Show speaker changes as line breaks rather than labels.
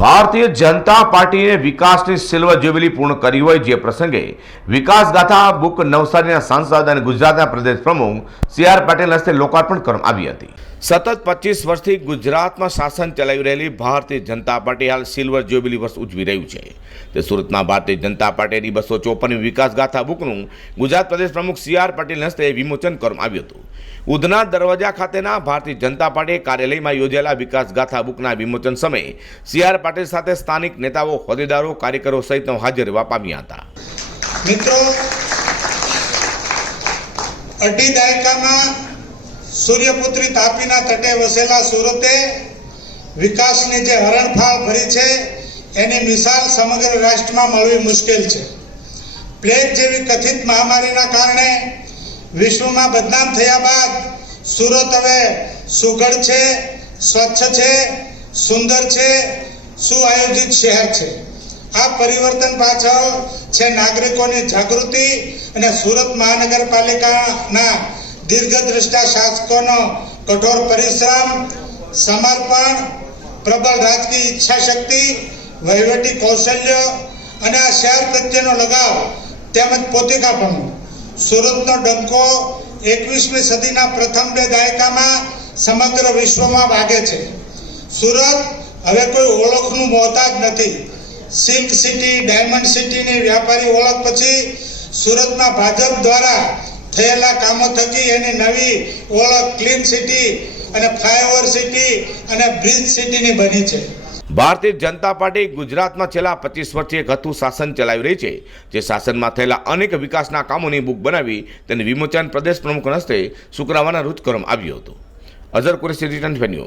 ભારતીય જનતા પાર્ટીએ વિકાસની silver jubilee પૂર્ણ કરી હોય જે પ્રસંગે વિકાસ ગાથા બુક નવસારીના સાંસદ અને ગુજરાતના પ્રદેશ પ્રમુખ સી આર પટેલ હસ્તે લોકાર્પણ કરવામાં આવી હતી. સતત પચીસ વર્ષથી ગુજરાતમાં શાસન ચલાવી રહેલી ભારતીય જનતા પાર્ટી હાલ સિલ્વર જ્યુબિલી વર્ષ ઉજવી રહ્યું છે. તે સુરતમાં ભારતીય જનતા પાર્ટીની બસો ચોપનની વિકાસ ગાથા બુકનું ગુજરાત પ્રદેશ પ્રમુખ સી આર પટેલ હસ્તે વિમોચન કરવામાં આવ્યું હતું. ઉધના દરવાજા ખાતેના ભારતીય જનતા પાર્ટી કાર્યાલયમાં યોજાયેલા વિકાસ ગાથા બુકના વિમોચન સમયે સી આર પાટીલ સાથે સ્થાનિક નેતાઓ, હોદ્દેદારો, કાર્યકરો સહિત હાજર રહેવા પામ્યા હતા.
મિત્રો, અઢી દાયકામાં સૂર્યપુત્રી તાપીના તટે વસેલા સુરતે વિકાસની જે હરણફાળ ભરી છે, એની મિસાલ સમગ્ર રાષ્ટ્રમાં મળવી મુશ્કેલ છે. પ્લેગ જેવી કથિત મહામારીના કારણે વિશ્વમાં બદનામ થયા બાદ સુરત હવે સુઘડ છે, સ્વચ્છ છે, સુંદર છે સુઆયોજિત શહેર છે. આ પરિવર્તન પાછળ છે નાગરિકોની જાગૃતિ અને સુરત મહાનગરપાલિકાના દીર્ઘદ્રષ્ટા શાસકોનો કઠોર પરિશ્રમ, સમર્પણ, પ્રબળ રાજકીય ઈચ્છા શક્તિ વહીવટી કૌશલ્ય અને આ શહેર પ્રત્યેનો લગાવ તેમજ પોતિકાપણું. સુરતનો ડંકો એકવીસમી સદીના પ્રથમ બે દાયકામાં સમગ્ર વિશ્વમાં વાગે છે. સુરત હવે કોઈ ઓળખનું મોહતાજ નથી. સિલ્ક સિટી ડાયમંડ સિટીની વ્યાપારી ઓળખ પછી સુરતમાં ભાજપ દ્વારા થયેલા કામો થકી એની નવી ઓળખ ક્લીન સિટી અને ફ્લાયઓવર સિટી અને બ્રિજ સિટીની બની છે.
ભારતીય જનતા પાર્ટી ગુજરાતમાં છેલ્લા પચીસ વર્ષથી એક હતું શાસન ચલાવી રહી છે, જે શાસનમાં થયેલા અનેક વિકાસના કામોની બુક બનાવી તેને વિમોચન પ્રદેશ પ્રમુખ હસ્તે શુક્રવારના રોજ કરવામાં આવ્યું હતું. Azhar Qureshi return venue